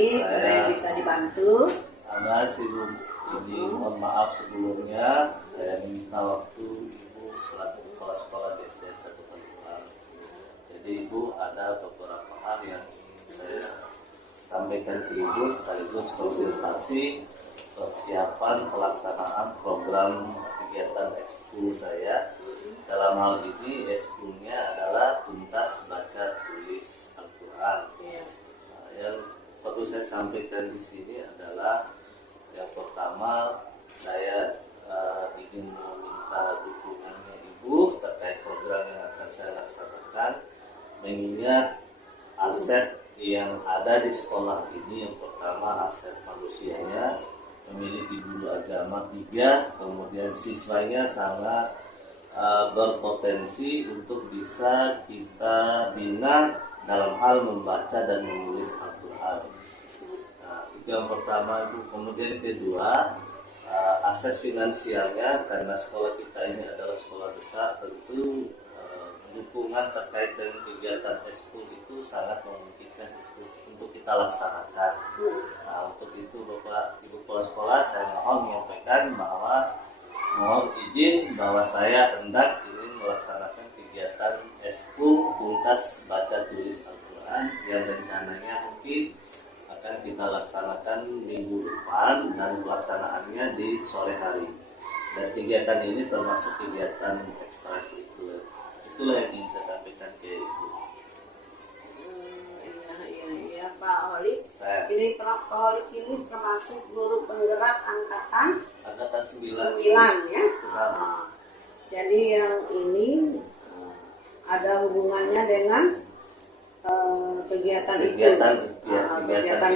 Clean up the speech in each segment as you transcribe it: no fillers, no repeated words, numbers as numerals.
baik, bisa dibantu. Ada sibuk ini, mohon maaf sebelumnya saya minta waktu Ibu selaku kepala sekolah di SDN 1 Pantulan. Jadi Ibu ada beberapa hal yang ingin saya sampaikan ke Ibu sekaligus konsultasi persiapan pelaksanaan program kegiatan ekskul saya. Dalam hal ini ekskulnya adalah tuntas baca tulis Al-Quran. Yang perlu saya sampaikan di sini adalah yang pertama saya ingin meminta dukungannya Ibu terkait program yang akan saya laksanakan, mengingat aset yang ada di sekolah ini yang pertama aset manusianya, memiliki guru agama 3, kemudian siswanya sangat berpotensi untuk bisa kita bina dalam hal membaca dan menulis Al-Quran. Nah, itu yang pertama itu. Kemudian kedua, aset finansialnya, karena sekolah kita ini adalah sekolah besar, tentu dukungan terkait dengan kegiatan ekskul itu sangat memungkinkan untuk kita laksanakan. Nah, untuk itu Bapak Ibu Kepala Sekolah, saya mohon menyampaikan bahwa mohon izin bahwa saya hendak ingin melaksanakan kegiatan ekskul tuntas baca tulis Al-Quran yang rencananya mungkin akan kita laksanakan minggu depan dan pelaksanaannya di sore hari. Dan kegiatan ini termasuk kegiatan ekstrakurikuler. Itulah yang ingin saya sampaikan ke Ibu. Iya Pak Holik. Ini Pak Holik ini termasuk guru penggerak angkatan 9 ya. Jadi yang ini ada hubungannya dengan kegiatan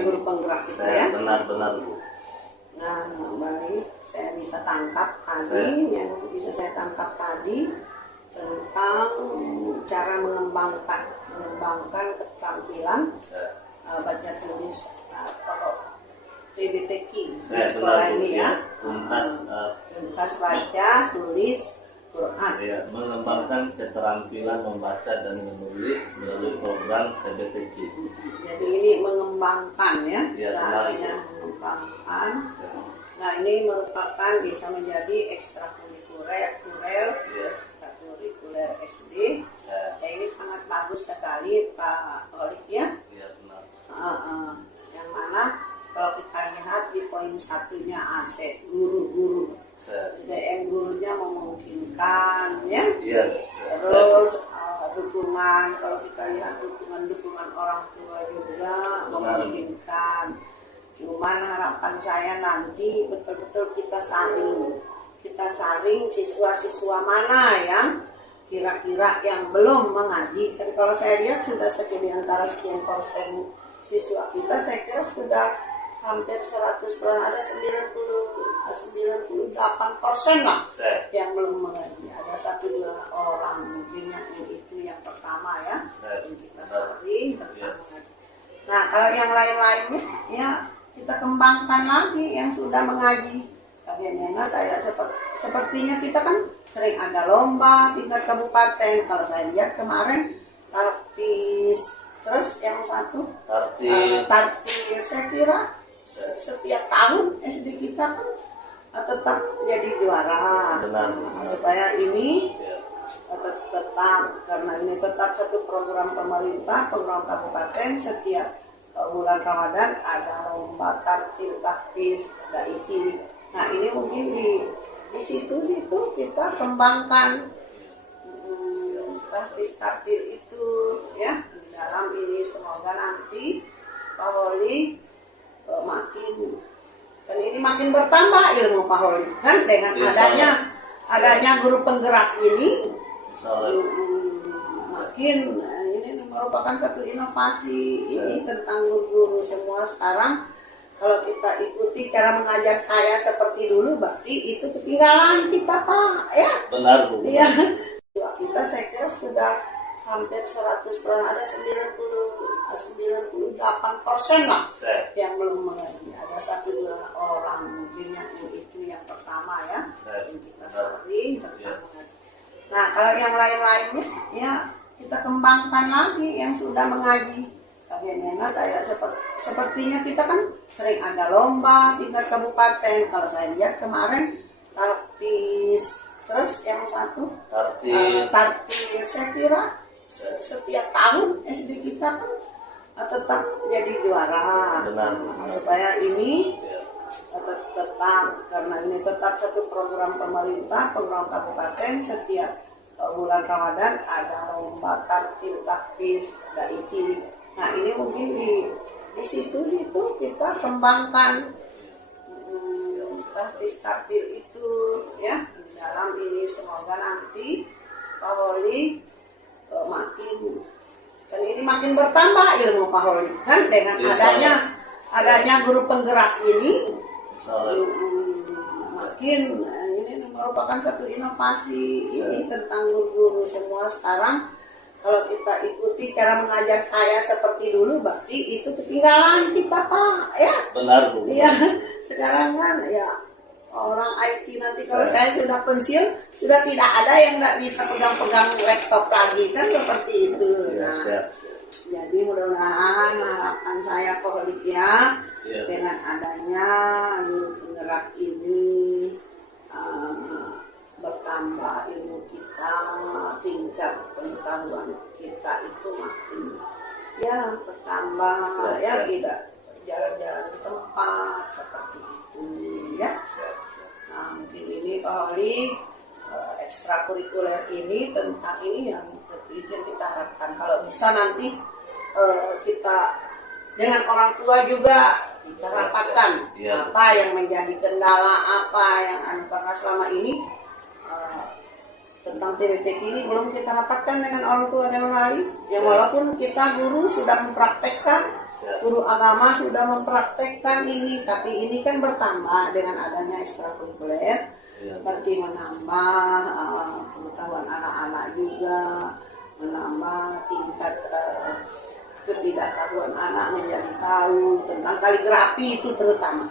guru penggerak itu ya. Benar Bu. Nah, baik, saya bisa tangkap tadi, yang bisa saya tangkap tadi tentang cara mengembangkan keterampilan baca tulis TBTQ di sekolah ini ya. Tuntas baca tulis Quran. Ya, mengembangkan keterampilan membaca dan menulis melalui program TBTQ. Jadi ini mengembangkan ya, artinya mengembangkan. Nah, ini merupakan bisa menjadi ekstrakurikuler SD. Ya, ini sangat bagus sekali Pak Holik ya. Iya benar. Yang mana kalau kita lihat di poin 1-nya aset guru-guru. SDM gurunya memungkinkan ya. Iya. Terus dukungan, kalau kita lihat dukungan orang tua juga memungkinkan. Cuman harapan saya nanti betul-betul kita saring siswa-siswa mana yang kira-kira yang belum mengaji. Dan kalau saya lihat sudah sekian antara sekian persen siswa kita, saya kira sudah hampir 100%, ada 98% lah yang belum mengaji. Ada 1-2 orang mungkin yang itu yang pertama ya, yang kita saring tentang mengaji. Nah, kalau yang lain-lainnya ya kita kembangkan lagi yang sudah mengaji. Bagaimana kayak sepertinya kita kan sering ada lomba tingkat kabupaten. Kalau saya lihat kemarin tartis, terus yang satu tartis. Saya kira setiap tahun SD kita kan tetap jadi juara. Supaya ini tetap, karena ini tetap satu program pemerintah, program kabupaten, setiap bulan Ramadan ada lomba tartis, ada ini. Nah, ini mungkin di situ-situ kita kembangkan tartil itu ya di dalam ini. Semoga nanti Pak Holik makin bertambah ilmu Pak Holik kan dengan adanya guru penggerak ini. Makin ini merupakan satu inovasi ini tentang guru semua sekarang. Kalau kita ikuti cara mengajar saya seperti dulu, berarti itu ketinggalan kita Pak ya. Benar Bu. Iya. Kita saya kira sudah hampir 100%, ada 98% lah yang belum mengaji. Ada 1-2 orang mungkin yang itu yang pertama ya, yang kita sering tentang mengaji. Nah, kalau yang lain-lainnya ya kita kembangkan lagi yang sudah mengaji. bagiannya kayak sepertinya kita kan sering ada lomba tingkat kabupaten. Kalau saya lihat kemarin tapis, terus yang satu tartil. Saya kira setiap tahun SD kita kan tetap jadi juara. Supaya ini tetap, karena ini tetap satu program pemerintah, program kabupaten. Setiap bulan Ramadan ada lomba tartil, tapis, ada itu. Nah ini mungkin di situ kita kembangkan tartil itu ya dalam ini. Semoga nanti Pak Holi makin, dan ini makin bertambah ilmu Pak Holi kan dengan adanya guru penggerak ini. Makin ini merupakan satu inovasi ini tentang guru semua sekarang. Kalau kita ikuti cara mengajar saya seperti dulu, berarti itu ketinggalan kita Pak ya. Benar Bu. Iya, sekarang kan ya orang IT nanti kalau saya sudah pensiun sudah tidak ada yang nggak bisa pegang-pegang laptop lagi kan seperti itu. Nah, jadi mudah-mudahan harapan saya Pak ya, dengan adanya guru penggerak ini bertambah ilmu kita, tingkat pengetahuan kita itu makin ya bertambah ya, tidak jalan-jalan di tempat seperti itu ya. Nah mungkin ini Pak Holi ekstrakurikuler ini tentang ini yang itu yang kita harapkan. Kalau bisa nanti kita dengan orang tua juga kita rapatkan apa yang menjadi kendala, apa yang karena selama ini tentang TBTK ini belum kita rapatkan dengan orang tua dan wali. Ya walaupun kita guru sudah mempraktekkan, guru agama sudah mempraktekkan ini, tapi ini kan bertambah dengan adanya ekstrakurikuler, berarti menambah pengetahuan anak-anak juga, menambah tingkat ketidaktahuan anak menjadi tahu tentang kaligrafi itu terutama.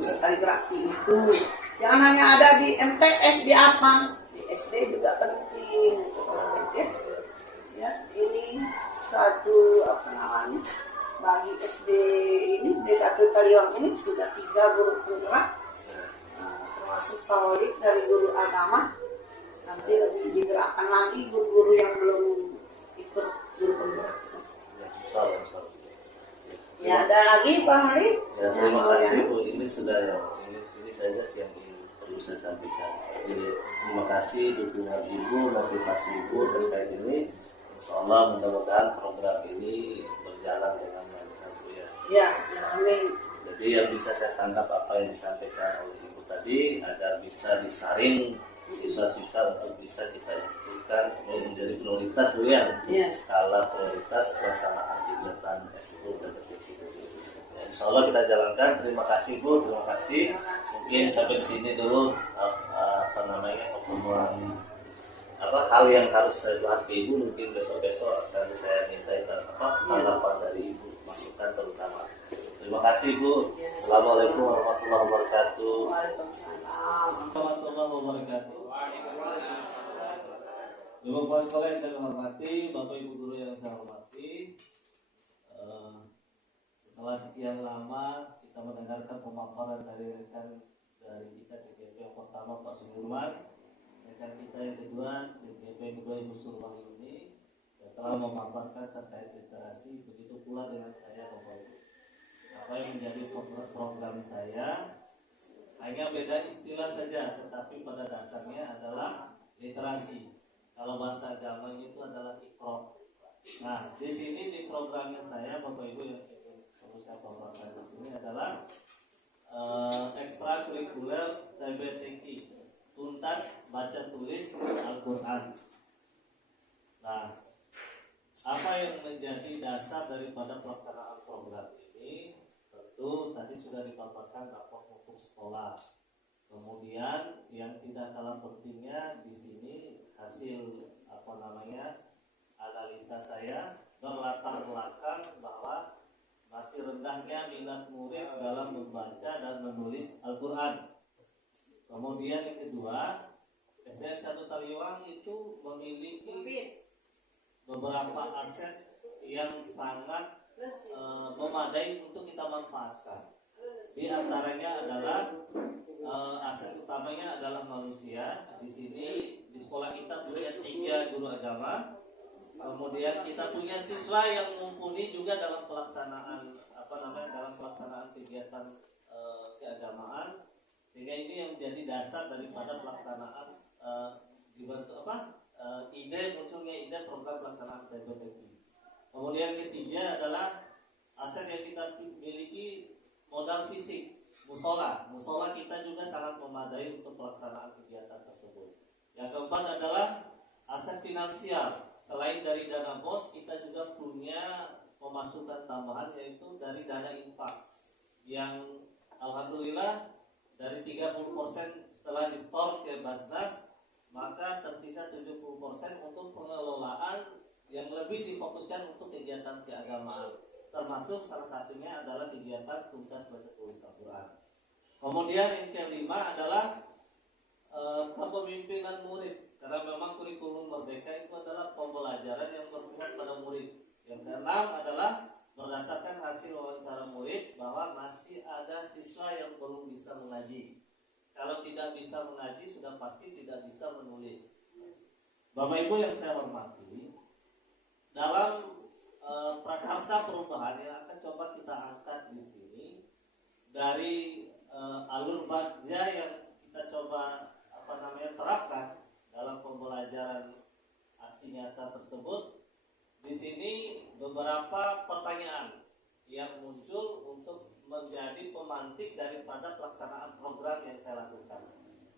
Kaligrafi itu jangan hanya ada di MTS, di apa, di SD juga penting ya. Ini satu apa namanya, bagi SD ini D1 Taliwang ini sudah 3 guru penggerak, termasuk Pak Holi dari guru agama. Nanti lebih digerakkan lagi guru-guru yang belum ikut guru penggerak. Ya ada lagi Pak Holi. Ya, terima kasih Bu, ini sudah ini saja yang perlu saya sampaikan. Jadi terima kasih dukungan Ibu, motivasi Ibu terkait ini. Insyaallah mudah-mudahan program ini berjalan dengan lancar Bu ya. Ya, amin. Jadi yang bisa saya tangkap apa yang disampaikan oleh Ibu tadi agar bisa disaring siswa-siswa untuk bisa kita ikutkan menjadi prioritas Bu ya. Skala prioritas pelaksanaan kegiatan S10 dan TBTK. Ya, insyaallah kita jalankan. Terima kasih Bu, terima kasih. Mungkin sampai di sini dulu apa namanya pertemuan hal yang harus saya bahas ke Ibu. Mungkin besok-besok akan saya minta tanggapan dari Ibu, masukan terutama. Terima kasih Bu. Assalamualaikum warahmatullahi wabarakatuh. Waalaikumsalam warahmatullahi wabarakatuh. Ibu kepala sekolah yang saya hormati, Bapak Ibu guru yang saya hormati, setelah sekian lama kita mendengarkan pemaparan dari rekan dari kita CGP yang pertama Pak Sudirman, rekan kita yang kedua CGP yang kedua Ibu Surwahyuni yang telah memaparkan terkait literasi. Begitu pula dengan saya Bapak Ibu. Apa yang menjadi program saya hanya beda istilah saja, tetapi pada dasarnya adalah literasi. Kalau bahasa agama itu adalah Iqra. Nah, di sini di programnya saya Bapak Ibu yang perlu saya paparkan di sini adalah ekstrakurikuler TBTK, tuntas baca tulis Al-Quran. Nah, apa yang menjadi dasar daripada pelaksanaan program ini? Tentu tadi sudah dipaparkan rapor untuk sekolah. Kemudian yang tidak kalah pentingnya di sini hasil analisa saya berlatar belakang bahwa masih rendahnya minat murid dalam membaca dan menulis Al-Quran. Kemudian yang kedua, SDN 1 Taliwang itu memiliki beberapa aset yang sangat memadai untuk kita manfaatkan. Di antaranya adalah aset utamanya adalah manusia. Di sini di sekolah kita punya 3 guru agama. Kemudian kita punya siswa yang mumpuni juga dalam pelaksanaan dalam pelaksanaan kegiatan keagamaan, sehingga ini yang menjadi dasar daripada pelaksanaan munculnya ide program pelaksanaan PBTI. Kemudian ketiga adalah aset yang kita miliki modal fisik, musola kita juga sangat memadai untuk pelaksanaan kegiatan tersebut. Yang keempat adalah aset finansial. Selain dari dana BOT, kita juga punya pemasukan tambahan, yaitu dari dana infak yang alhamdulillah dari 30% setelah di-store ke Basnas, maka tersisa 70% untuk pengelolaan yang lebih difokuskan untuk kegiatan keagamaan, termasuk salah satunya adalah kegiatan tuntas baca tulis Al-Quran. Kemudian yang kelima adalah kepemimpinan murid, karena memang kurikulum Merdeka itu adalah pembelajaran yang berpihak pada murid. Yang keenam adalah berdasarkan hasil wawancara murid bahwa masih ada siswa yang belum bisa mengaji. Kalau tidak bisa mengaji, sudah pasti tidak bisa menulis. Bapak Ibu yang saya hormati, dalam prakarsa perubahan yang akan coba kita angkat di sini dari alur baja yang kita coba terapkan dalam pembelajaran aksi nyata tersebut. Di sini beberapa pertanyaan yang muncul untuk menjadi pemantik daripada pelaksanaan program yang saya lakukan.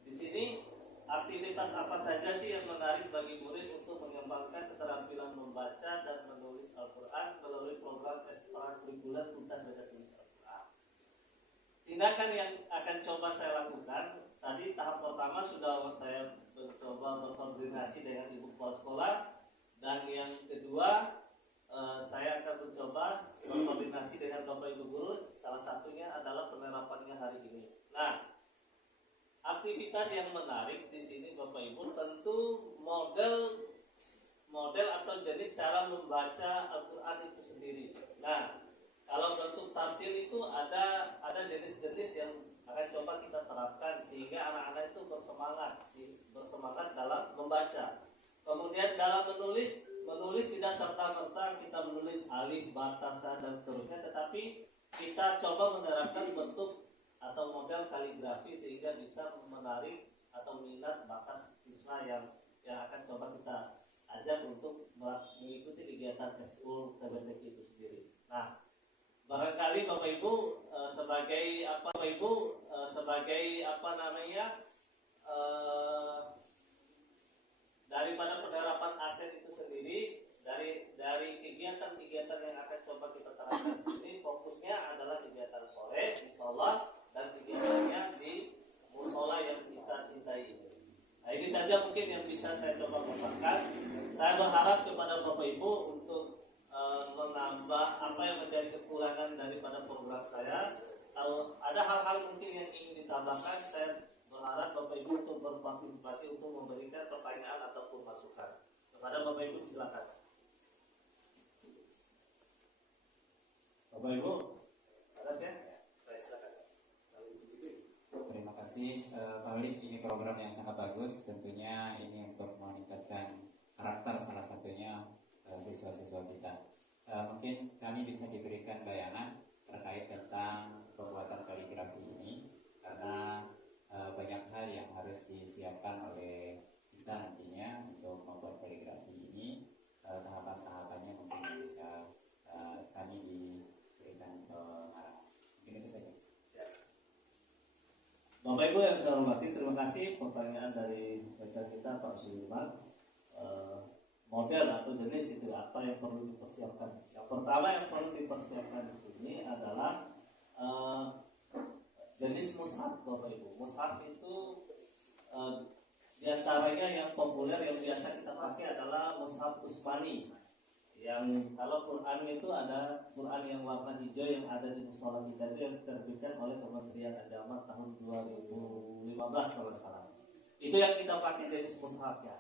Di sini aktivitas apa saja sih yang menarik bagi murid untuk mengembangkan keterampilan membaca dan menulis Al-Quran melalui program ekstrakurikuler tuntas baca tulis Al-Quran. Tindakan yang akan coba saya lakukan, tadi tahap pertama sudah saya mencoba berkoordinasi dengan ibu kepala sekolah, dan yang kedua saya akan mencoba berkoordinasi dengan Bapak Ibu guru, salah satunya adalah penerapannya hari ini. Nah, aktivitas yang menarik di sini Bapak Ibu tentu model atau jenis cara membaca Al-Quran itu sendiri. Nah, kalau bentuk tartil itu ada jenis-jenis yang akan coba kita terapkan sehingga anak-anak itu bersemangat dalam membaca. Kemudian dalam menulis tidak serta-merta kita menulis alif, ba, ta, sa, dan seterusnya, tetapi kita coba menerapkan bentuk atau model kaligrafi sehingga bisa menarik atau minat bakat siswa yang akan coba kita ajak untuk mengikuti kegiatan eskul PBTI itu sendiri. Nah, barangkali Bapak Ibu sebagai daripada penerapan aset itu sendiri, dari kegiatan-kegiatan yang akan coba kita terapkan ini, fokusnya adalah kegiatan sore insyaallah dan kegiatannya di musola yang kita cintai ini. Nah, ini saja mungkin yang bisa saya coba paparkan. Saya berharap kepada Bapak Ibu untuk menambah apa yang menjadi kekurangan daripada program saya. Kalau ada hal-hal mungkin yang ingin ditambahkan, saya berharap Bapak Ibu untuk berpartisipasi untuk memberikan pertanyaan ataupun masukan. Kepada Bapak Ibu silakan. Bapak Ibu, ada ya? Silakan. Terima kasih Pak Wali, ini program yang sangat bagus. Tentunya ini untuk meningkatkan karakter salah satunya siswa-siswa kita. Mungkin kami bisa diberikan bayangan terkait tentang pembuatan kaligrafi ini, karena banyak hal yang harus disiapkan oleh kita nantinya untuk membuat kaligrafi ini. Tahapan-tahapannya mungkin bisa kami diberikan pengarahan. Mungkin itu saja. Bapak Ibu yang saya hormati, terima kasih pertanyaan dari rekan kita Pak Sudirman. Model atau jenis itu apa yang perlu dipersiapkan? Yang pertama yang perlu dipersiapkan di sini adalah jenis mushaf, Bapak Ibu. Mushaf itu diantaranya yang populer yang biasa kita pakai adalah mushaf Utsmani. Yang kalau Quran itu ada Quran yang warna hijau yang ada di musola kita itu yang diterbitkan oleh Kementerian Agama tahun 2015 kalau salah. Itu yang kita pakai jenis mushaf ya.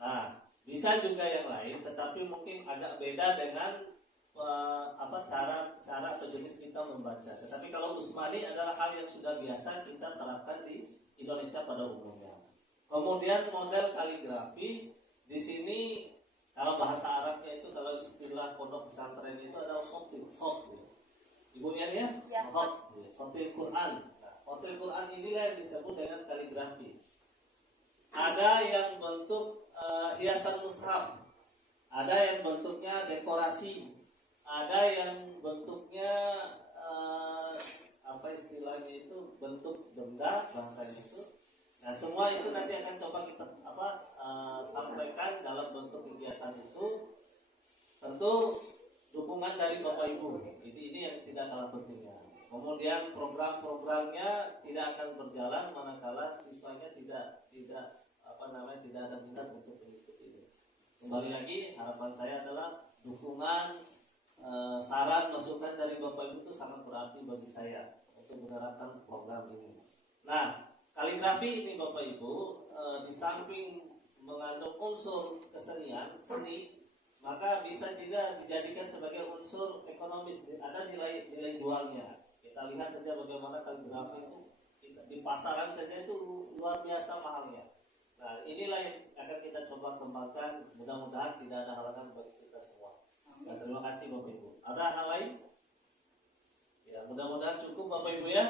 Nah, Bisa juga yang lain, tetapi mungkin agak beda dengan cara atau jenis kita membaca. Tetapi kalau Usmani adalah hal yang sudah biasa kita terapkan di Indonesia pada umumnya. Kemudian model kaligrafi di sini kalau bahasa Arabnya itu, kalau istilah pondok pesantren itu adalah khotil. Ibu ya? Khotil Quran. Nah, khotil Quran inilah yang disebut dengan kaligrafi. Ada yang bentuk hiasan mushaf, ada yang bentuknya dekorasi, ada yang bentuknya apa istilahnya itu, bentuk benda bahasanya itu. Nah, semua itu nanti akan coba kita sampaikan dalam bentuk kegiatan itu. Tentu dukungan dari Bapak Ibu. Ini yang tidak kalah pentingnya. Kemudian program-programnya tidak akan berjalan manakala siswanya tidak ada minat untuk mengikuti ini. Kembali lagi, harapan saya adalah dukungan, saran, masukan dari Bapak Ibu itu sangat berarti bagi saya untuk menerapkan program ini. Nah, kaligrafi ini Bapak Ibu, di samping mengandung unsur kesenian, seni, maka bisa juga dijadikan sebagai unsur ekonomis. Ada nilai jualnya. Kita lihat saja bagaimana kaligrafi itu di pasaran saja itu luar biasa mahalnya. Nah, inilah yang akan kita coba kembangkan. Mudah-mudahan tidak ada halangan bagi kita semua. Nah, terima kasih Bapak Ibu. Ada hal lain? Ya, mudah-mudahan cukup Bapak Ibu ya.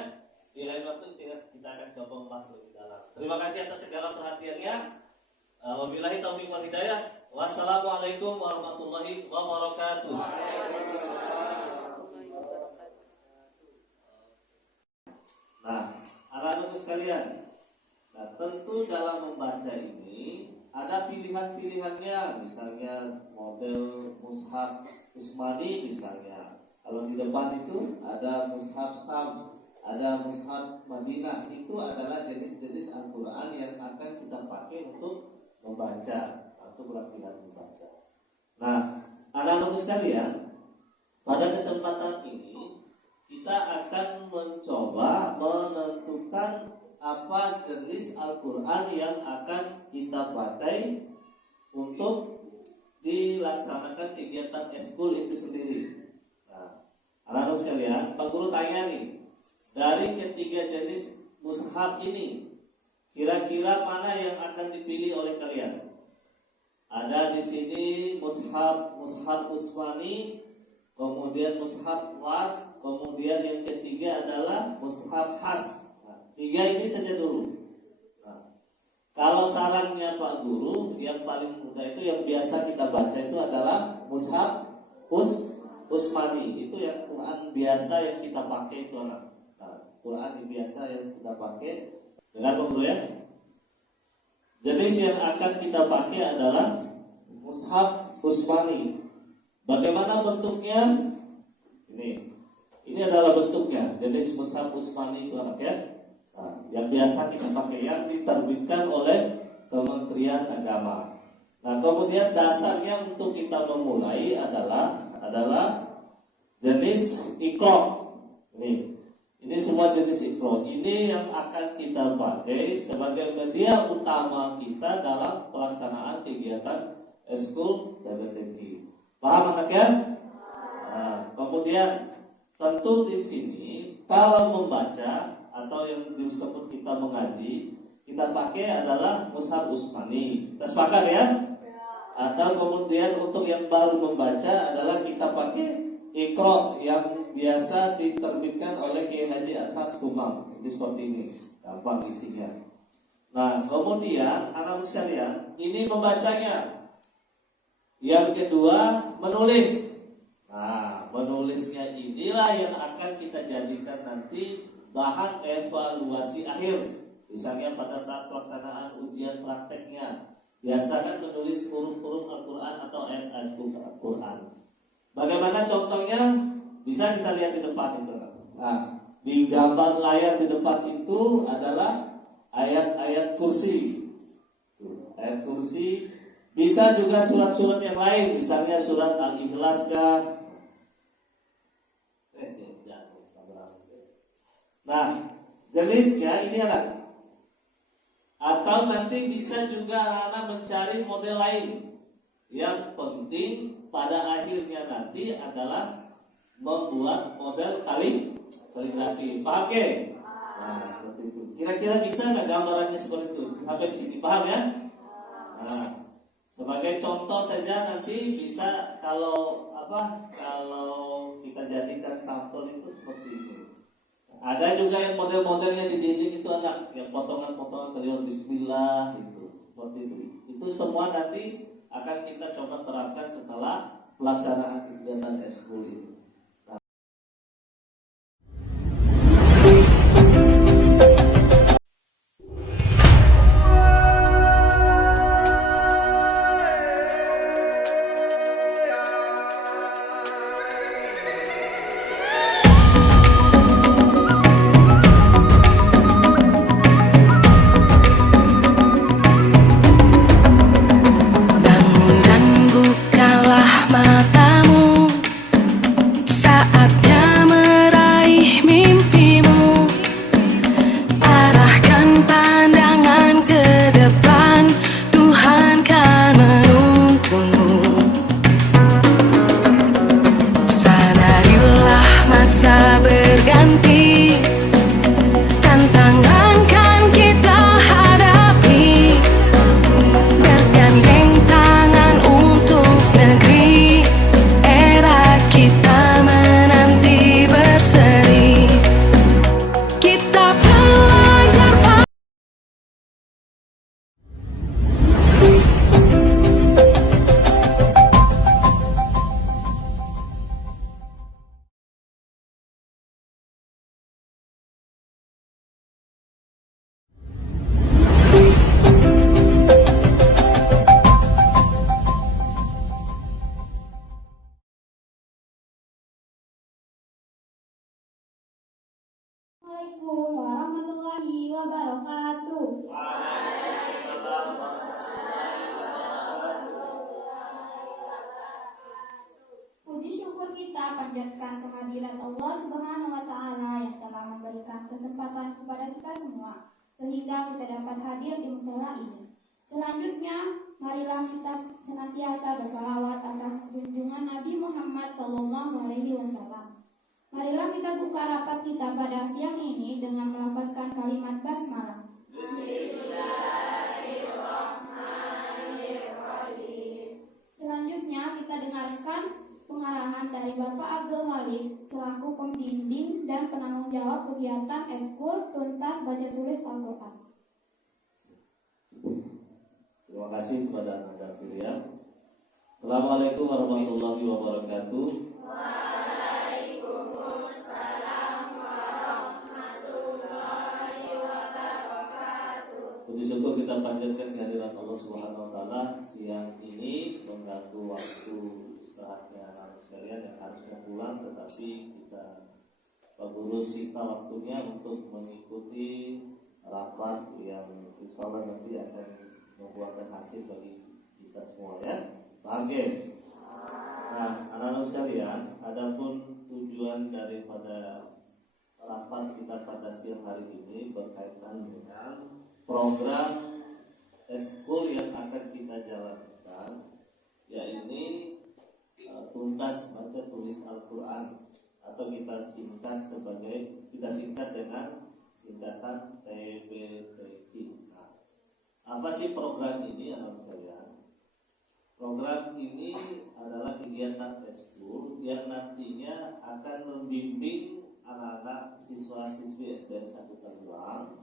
Di lain waktu kita akan coba membahas lebih dalam. Terima kasih atas segala perhatiannya. Wabillahi taufiq wal hidayah. Wassalamualaikum warahmatullahi wabarakatuh. Nah, anak-anakku sekalian, nah tentu dalam membaca ini ada pilihan-pilihannya, misalnya model mushaf Usmani misalnya. Kalau di depan itu ada mushaf Syams, ada mushaf Madinah. Itu adalah jenis-jenis Al-Quran yang akan kita pakai untuk membaca atau latihan membaca. Nah, anak-anakku sekalian, pada kesempatan ini kita akan mencoba menentukan apa jenis Al-Quran yang akan kita pakai untuk dilaksanakan kegiatan eskul itu sendiri. Nah, anak-anak sekalian, Pak Guru tanya nih, dari ketiga jenis mushaf ini, kira-kira mana yang akan dipilih oleh kalian? Ada di sini mushaf Usmani, kemudian mushaf Was, kemudian yang ketiga adalah mushaf Khas. Tiga ini saja dulu. Nah, kalau sarannya Pak Guru, yang paling mudah itu yang biasa kita baca itu adalah mushaf Usmani. Itu yang Quran biasa yang kita pakai itu anak. Nah, Quran yang biasa yang kita pakai. Dengar Pak Guru ya. Jenis yang akan kita pakai adalah mushaf Usmani. Bagaimana bentuknya? Ini adalah bentuknya. Jenis mushaf Usmani itu anak ya. Nah, yang biasa kita pakai, yang diterbitkan oleh Kementerian Agama. Nah, kemudian dasarnya untuk kita memulai adalah jenis Iqra. Ini semua jenis Iqra. Ini yang akan kita pakai sebagai media utama kita dalam pelaksanaan kegiatan eskul TBTQ. Paham anak ya? Nah, kemudian tentu di sini kalau membaca atau yang disebut kita mengaji, kita pakai adalah mushaf Usmani. Kita sepakat ya? Atau kemudian untuk yang baru membaca adalah kita pakai Iqra yang biasa diterbitkan oleh Kiai Haji Arsad Kumam. Ini seperti ini, gampang isinya. Nah, kemudian anak sekalian, ini membacanya. Yang kedua, menulis. Nah, menulisnya inilah yang akan kita jadikan nanti bahan evaluasi akhir. Misalnya pada saat pelaksanaan ujian prakteknya, biasa kan menulis huruf-huruf Al-Quran atau ayat-ayat Al-Quran. Bagaimana contohnya? Bisa kita lihat di depan itu. Nah, di gambar layar di depan itu adalah ayat-ayat kursi. Ayat kursi. Bisa juga surat-surat yang lain, misalnya surat Al-Ikhlas kah. Nah, jenisnya ini anak. Atau nanti bisa juga anak mencari model lain. Yang penting pada akhirnya nanti adalah membuat model kaligrafi. Paham ke? Nah, seperti itu. Kira-kira bisa nggak gambarannya seperti itu? Sampai di sini paham ya? Nah, sebagai contoh saja nanti bisa kalau kita jadikan sampel itu seperti ini. Ada juga yang model-modelnya di dinding itu anak yang potongan-potongan kalimat Bismillah itu seperti itu. Itu semua nanti akan kita coba terapkan setelah pelaksanaan kegiatan eskul ini. Bangun dan bukalah matamu, saatnya meraih mimpimu. Arahkan pandangan ke depan, Tuhan kan menuntunmu. Sadarilah masa berganti, tantangan kan kita hadapi. Bergandeng tangan untuk negeri, era kita menanti berseri. Kita belajar Assalamualaikum warahmatullahi wabarakatuh. Puji syukur kita panjatkan kehadirat Allah Subhanahu wa Ta'ala yang telah memberikan kesempatan kepada kita semua sehingga kita dapat hadir di musala ini. Selanjutnya, marilah kita senantiasa bersalawat atas junjungan Nabi Muhammad SAW. Marilah kita buka rapat kita pada siang ini dengan melafazkan kalimat basmalah. Selanjutnya kita dengarkan pengarahan dari Bapak Abdul Walid selaku pembimbing dan penanggung jawab kegiatan eskul tuntas baca tulis Al-Quran. Terima kasih kepada Anda Filia. Assalamualaikum warahmatullahi wabarakatuh. Puji syukur kita panjatkan kehadirat Allah Subhanahu wa Ta'ala siang ini mengganggu waktu istirahatnya anak sekalian yang harusnya pulang, tetapi kita Pak Guru sita waktunya untuk mengikuti rapat yang insya Allah nanti akan membuahkan hasil bagi kita semua ya. Paham ya? Nah, anak-anak sekalian, adapun tujuan daripada rapat kita pada siang hari ini berkaitan dengan program eskul yang akan kita jalankan, yaitu tuntas baca tulis Al-Quran atau kita singkat dengan singkatan TBTQ. Nah, apa sih program ini anak sekalian? Program ini adalah kegiatan eskul yang nantinya akan membimbing anak-anak siswa-siswi SDN 1 Tangerang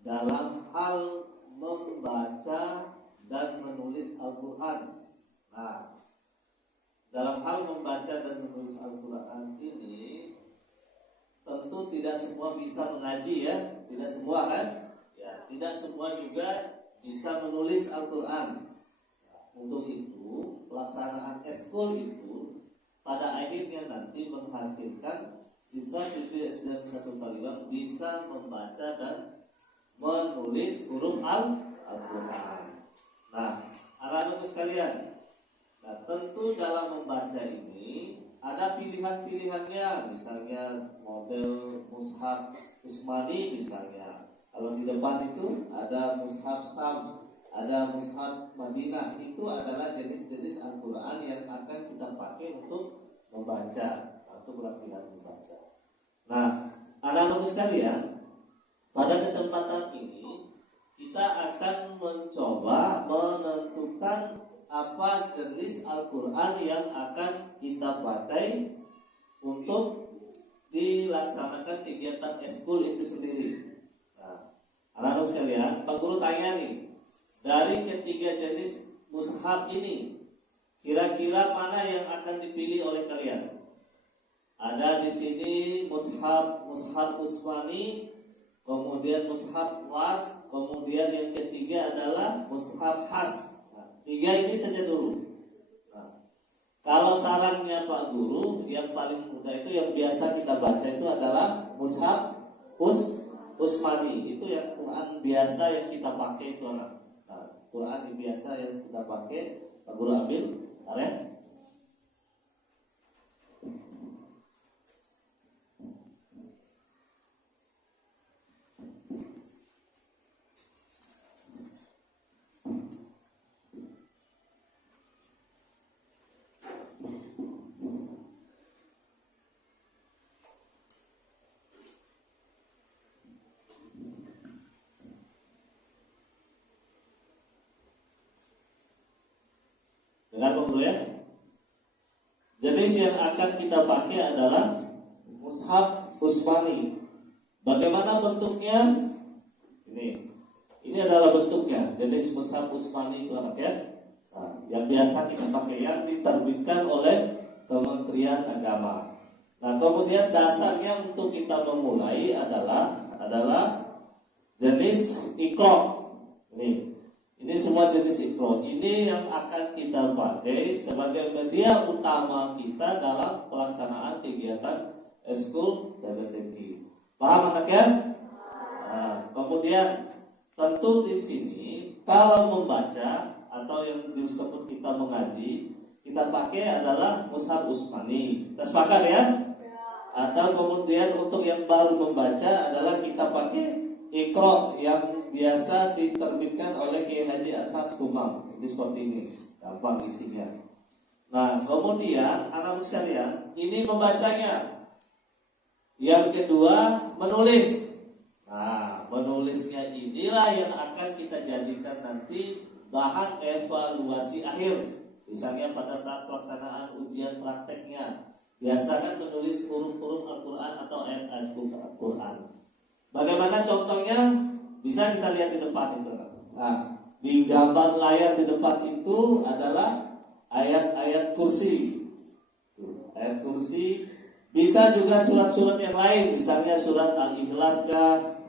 dalam hal membaca dan menulis Al-Quran. Nah, dalam hal membaca dan menulis Al-Quran ini tentu tidak semua bisa mengaji ya, tidak semua kan? Ya, tidak semua juga bisa menulis Al-Quran. Untuk itu, pelaksanaan eskul itu pada akhirnya nanti menghasilkan siswa-siswi SDN 1 Palembang bisa membaca dan menulis huruf Al-Quran. Nah, anak-anakku sekalian, nah tentu dalam membaca ini ada pilihan-pilihannya, misalnya model mushaf Usmani misalnya. Kalau di depan itu ada mushaf Sams, ada mushaf Madinah. Itu adalah jenis-jenis Al-Quran yang akan kita pakai untuk membaca atau latihan membaca. Nah, anak-anak sekalian, pada kesempatan ini kita akan mencoba menentukan apa jenis Al-Quran yang akan kita pakai untuk dilaksanakan kegiatan eskul itu sendiri. Nah, anak-anak sekalian, Pak Guru tanya nih, dari ketiga jenis mushaf ini, kira-kira mana yang akan dipilih oleh kalian? Ada di sini mushaf Utsmani, kemudian mushaf Was, kemudian yang ketiga adalah mushaf Has. Nah, tiga ini saja dulu. Nah, kalau sarannya Pak Guru, yang paling mudah itu yang biasa kita baca itu adalah mushaf Utsmani. Itu yang Quran biasa yang kita pakai itu anak. Nah, Quran yang biasa yang kita pakai, Pak Guru ambil, ya. Dengar dulu ya. Jenis yang akan kita pakai adalah mushaf Utsmani. Bagaimana bentuknya? Ini adalah bentuknya. Jenis mushaf Utsmani itu anak ya. Nah, yang biasa kita pakai, yang diterbitkan oleh Kementerian Agama. Nah, kemudian dasarnya untuk kita memulai adalah jenis Iqra. Ini semua jenis Iqra. Ini yang akan kita pakai sebagai media utama kita dalam pelaksanaan kegiatan eskul TBTQ. Paham anak ya? Nah, kemudian tentu di sini kalau membaca atau yang disebut kita mengaji, kita pakai adalah mushaf Utsmani. Kita sepakat ya? Atau kemudian untuk yang baru membaca adalah kita pakai Iqra yang biasa diterbitkan oleh Kiai Haji Arsad Kumam. Ini seperti ini, gampang isinya. Nah, kemudian anak sekalian, ini membacanya. Yang kedua, menulis. Nah, menulisnya inilah yang akan kita jadikan nanti bahan evaluasi akhir. Misalnya pada saat pelaksanaan ujian prakteknya, biasa kan menulis huruf-huruf Al-Quran atau ayat-ayat Al-Quran. Bagaimana contohnya? Bisa kita lihat di depan itu. Nah, di gambar layar di depan itu adalah ayat-ayat kursi. Ayat kursi. Bisa juga surat-surat yang lain, misalnya surat Al-Ikhlas kah.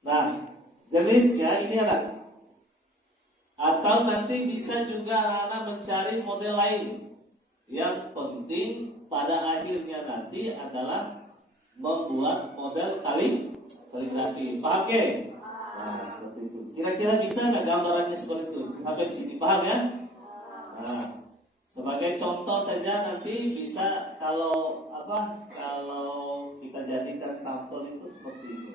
Nah, jenisnya ini anak. Atau nanti bisa juga anak mencari model lain. Yang penting pada akhirnya nanti adalah membuat model kaligrafi. Pakai. Nah, seperti itu. Kira-kira bisa nggak gambarannya seperti itu? Sampai di sini paham ya? Nah, sebagai contoh saja nanti bisa kalau kita jadikan sampel itu seperti ini.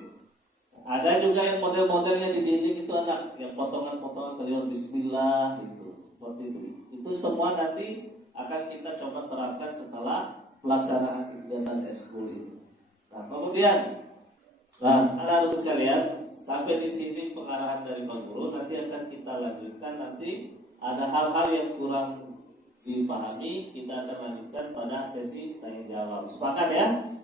Ada juga yang model-modelnya di dinding itu anak, yang potongan-potongan kalimat Bismillah itu, seperti itu. Itu semua nanti akan kita coba terapkan setelah pelaksanaan kegiatan eskul ini. Nah, kemudian, anak-anak sekalian, sampai di sini pengarahan dari Pak Guru. Nanti akan kita lanjutkan. Nanti ada hal-hal yang kurang dipahami, kita akan lanjutkan pada sesi tanya jawab. Sepakat ya?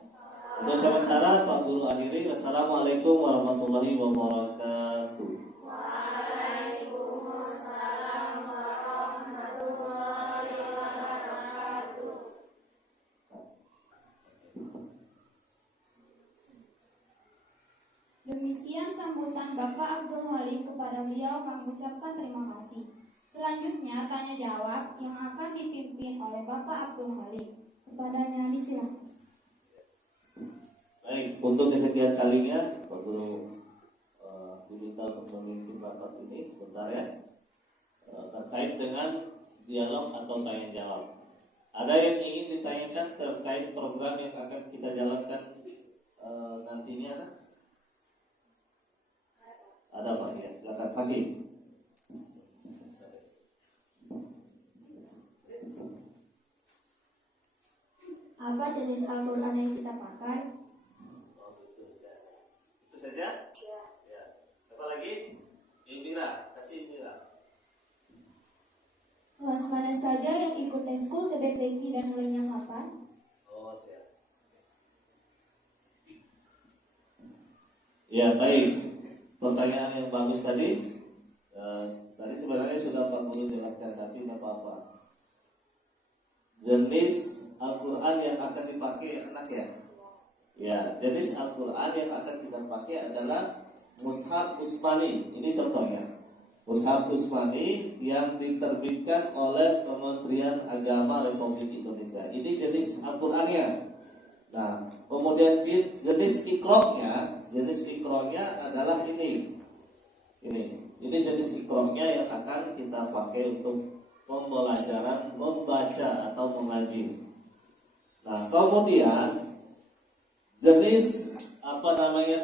Untuk sementara Pak Guru akhiri. Wassalamualaikum warahmatullahi wabarakatuh. Waalaikumsalam warahmatullahi wabarakatuh. Demikian sambutan Bapak Abdul Halik kepada beliau, kami ucapkan terima kasih. Selanjutnya tanya jawab yang akan dipimpin oleh Bapak Abdul Halik. Kepadanya disilakan. Baik, untuk kesekian kalinya Pak Guru diminta untuk memimpin rapat ini sebentar ya, terkait dengan dialog atau tanya jawab. Ada yang ingin ditanyakan terkait program yang akan kita jalankan nantinya? Ada Pak ya, silakan Pagi. Apa jenis Al-Quran yang kita pakai? Itu saja? Ya. Apa lagi? Indira, kasih Indira. Kelas mana saja yang ikut eskul, TBTQ dan mulainya kapan? Oh, siap. Ya, baik. Pertanyaan yang bagus tadi. Tadi sebenarnya sudah Pak Guru jelaskan, tapi tidak apa-apa. Jenis Al-Quran yang akan dipakai anak ya? Ya, jenis Al-Quran yang akan kita pakai adalah Mushaf Usmani. Ini contohnya. Mushaf Usmani yang diterbitkan oleh Kementerian Agama Republik Indonesia. Ini jenis Al-Qurannya. Nah, kemudian jenis Iqra-nya adalah ini. Ini jenis Iqra-nya yang akan kita pakai untuk pembelajaran membaca atau mengaji. Nah, kemudian jenis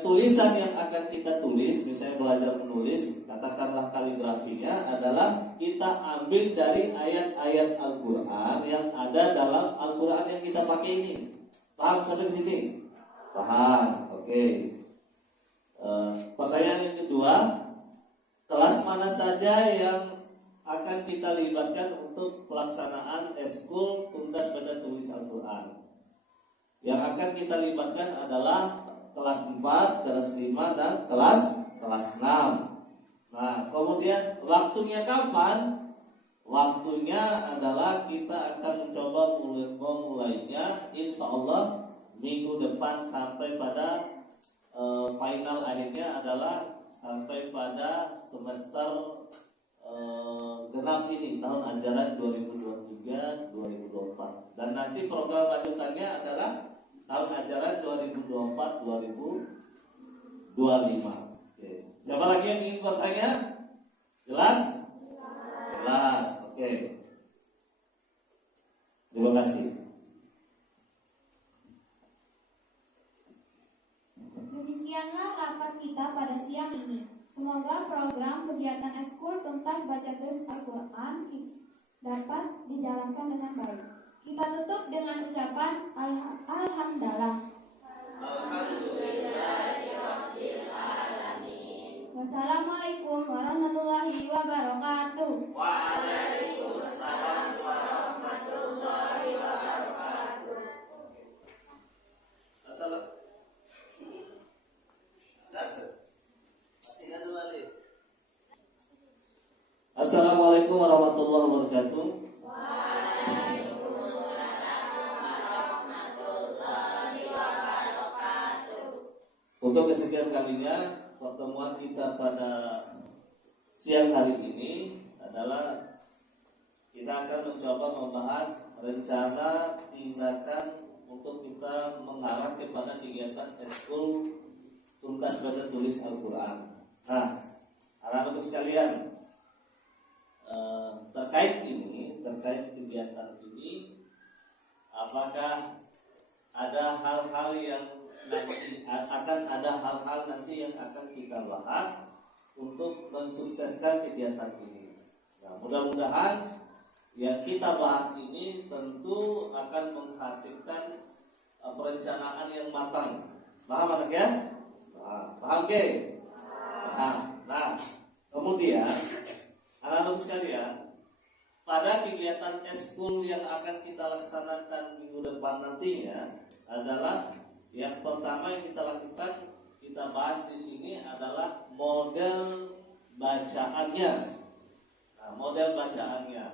tulisan yang akan kita tulis, misalnya belajar menulis, katakanlah kaligrafinya adalah kita ambil dari ayat-ayat Al-Quran yang ada dalam Al-Quran yang kita pakai ini. Paham sampai di sini? Paham, oke. Pertanyaan yang kedua, kelas mana saja yang akan kita libatkan untuk pelaksanaan eskul tuntas baca tulis Al-Quran? Yang akan kita libatkan adalah kelas 4, kelas 5, dan kelas 6. Nah, kemudian waktunya kapan? Waktunya adalah kita akan mencoba memulainya insya Allah minggu depan sampai pada final akhirnya adalah sampai pada semester genap ini tahun ajaran 2023-2024, dan nanti program lanjutannya adalah tahun ajaran 2024-2025. Oke. Siapa lagi yang ingin bertanya? Jelas? Jelas. Oke. Terima kasih. Demikianlah rapat kita pada siang ini. Semoga program kegiatan eskul tuntas baca tulis Al-Quran dapat dijalankan dengan baik. Kita tutup dengan ucapan Alhamdulillah. Wassalamualaikum warahmatullahi wabarakatuh. Waalaikumsalam warahmatullahi wabarakatuh. Assalamualaikum warahmatullahi wabarakatuh. Untuk kesekian kalinya pertemuan kita pada siang hari ini adalah kita akan mencoba membahas rencana tindakan untuk kita mengarah kepada kegiatan eskul tuntas baca tulis Al-Quran. Nah, anak-anak sekalian, terkait kegiatan ini, apakah ada hal-hal yang nanti yang akan kita bahas untuk mensukseskan kegiatan ini. Nah, mudah-mudahan yang kita bahas ini tentu akan menghasilkan perencanaan yang matang. Paham anak ya? Paham ke? Paham. Nah, kemudian anak-anak sekalian, pada kegiatan eskul yang akan kita laksanakan minggu depan nantinya adalah yang pertama yang kita lakukan, kita bahas di sini adalah model bacaannya. Nah, model bacaannya.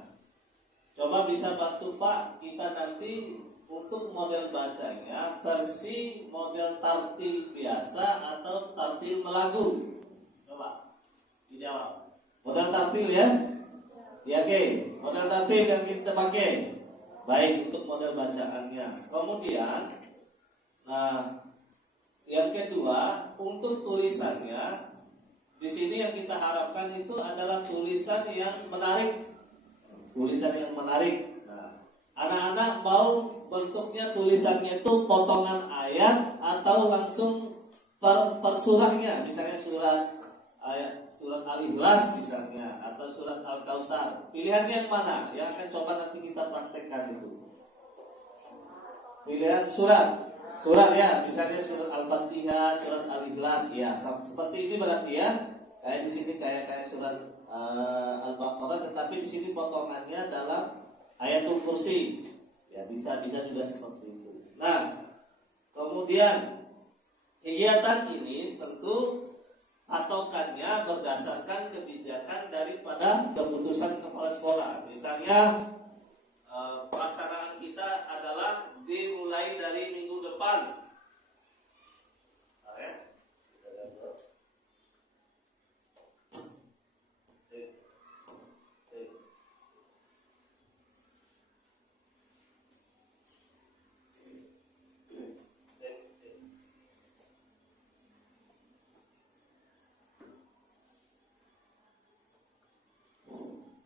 Coba bisa bantu Pak, kita nanti untuk model bacanya versi model tartil biasa atau tartil melagu. Coba dijawab. Model tartil ya? Ya, oke. Model tartil yang kita pakai. Baik, untuk model bacaannya. Kemudian, nah, yang kedua, untuk tulisannya, di sini yang kita harapkan itu adalah tulisan yang menarik. Tulisan yang menarik. Nah, anak-anak mau bentuknya tulisannya itu potongan ayat atau langsung per surahnya, misalnya surat ayat surat Al-Ikhlas misalnya atau surat Al-Kautsar. Pilihannya yang mana? Yang akan coba nanti kita praktekkan itu. Pilihan surat ya, misalnya surat Al-Fatihah, surat Al-Ikhlas, ya seperti ini berarti ya. Kayak di sini kayak surat Al-Baqarah, tetapi di sini potongannya dalam ayatul kursi. Ya bisa juga seperti itu. Nah, kemudian kegiatan ini tentu patokannya berdasarkan kebijakan daripada keputusan kepala sekolah. Misalnya pelaksanaan kita adalah dimulai dari minggu depan.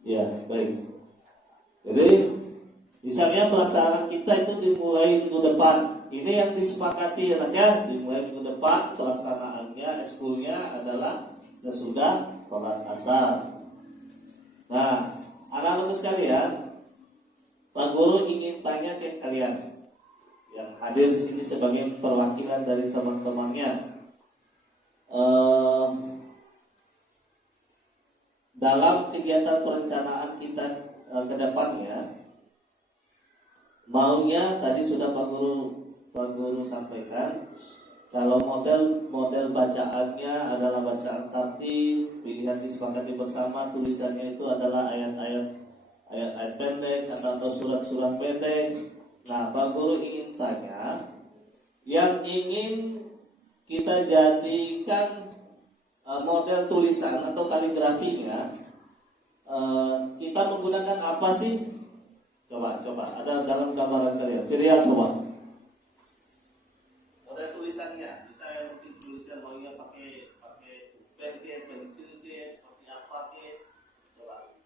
Ya, baik. Jadi misalnya pelaksanaan kita itu dimulai minggu depan. Ini yang disepakati ya, dimulai minggu depan pelaksanaannya eskulnya adalah sesudah sholat asar. Nah, anak-anak sekalian, Pak Guru ingin tanya ke kalian yang hadir di sini sebagai perwakilan dari teman-temannya. Dalam kegiatan perencanaan kita ke depannya, maunya tadi sudah Pak Guru sampaikan, kalau model bacaannya adalah bacaan tartil, pilihan disepakati bersama, tulisannya itu adalah ayat-ayat pendek atau surat-surat pendek. Nah, Pak Guru ingin tanya, yang ingin kita jadikan model tulisan atau kaligrafinya, kita menggunakan apa sih? Coba ada dalam gambaran kalian. Firial coba. Model tulisannya, bisa yang mungkin tulisan maunya pakai pen ke, pensil ke, seperti apa ke? Coba.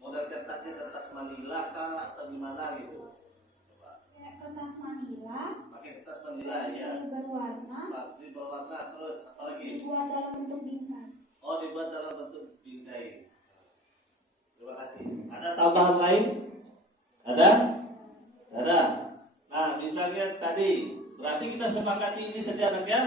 Model kertasnya kertas manila kah atau gimana gitu? Coba. Ya, kertas manila. Pakai kertas manila ya. Pensil berwarna, terus apa lagi? Dibuat dalam bentuk bingkai. Oh, dibuat dalam bentuk bingkai. Terima kasih. Ada tambahan lain? Ada? Nah, misalnya tadi, berarti kita sepakati ini saja ya.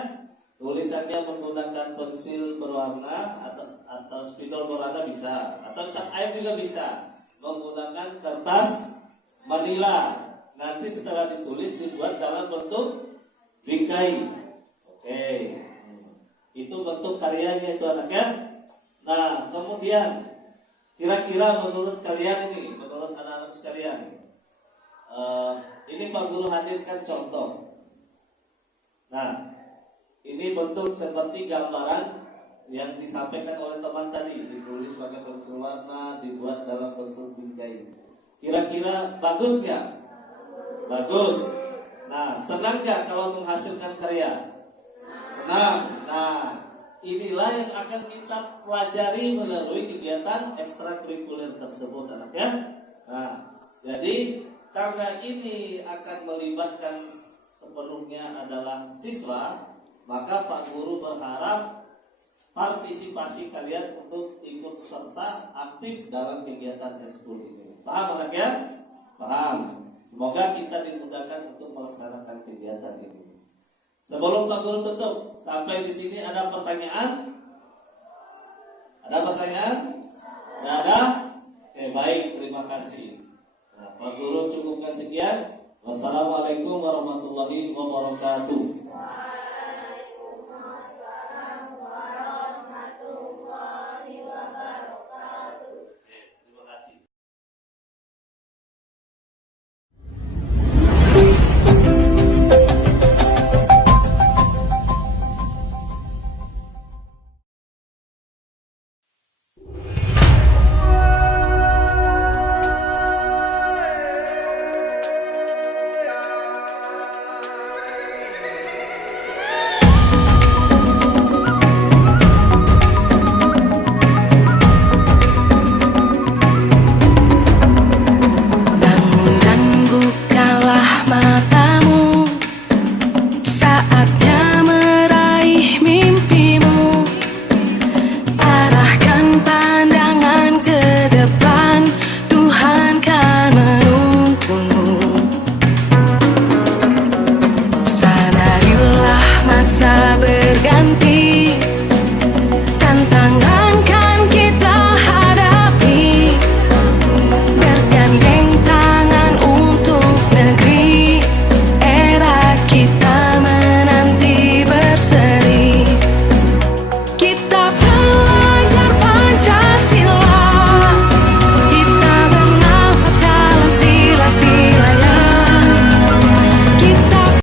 Tulisannya menggunakan pensil berwarna atau spidol berwarna bisa, atau cat air juga bisa. Menggunakan kertas manila. Nanti setelah ditulis dibuat dalam bentuk bingkai. Oke. Itu bentuk karyanya itu anaknya. Nah, kemudian kira-kira menurut kalian ini, menurut anak-anak sekalian, ini Pak Guru hadirkan contoh. Nah, ini bentuk seperti gambaran yang disampaikan oleh teman tadi, ditulis pakai pensil warna, dibuat dalam bentuk bingkai. Kira-kira bagus nggak? Bagus. Nah, senang nggak kalau menghasilkan karya? Senang. Nah, inilah yang akan kita pelajari melalui kegiatan ekstrakurikuler tersebut, anak ya. Nah, jadi karena ini akan melibatkan sepenuhnya adalah siswa, maka Pak Guru berharap partisipasi kalian untuk ikut serta aktif dalam kegiatan eskul ini. Paham anak ya? Paham. Semoga kita dimudahkan untuk melaksanakan kegiatan ini. Sebelum Pak Guru tutup, sampai di sini ada pertanyaan? Ada pertanyaan? Tidak ada? Oke, baik, terima kasih. Nah, Pak Guru cukupkan sekian. Wassalamualaikum warahmatullahi wabarakatuh.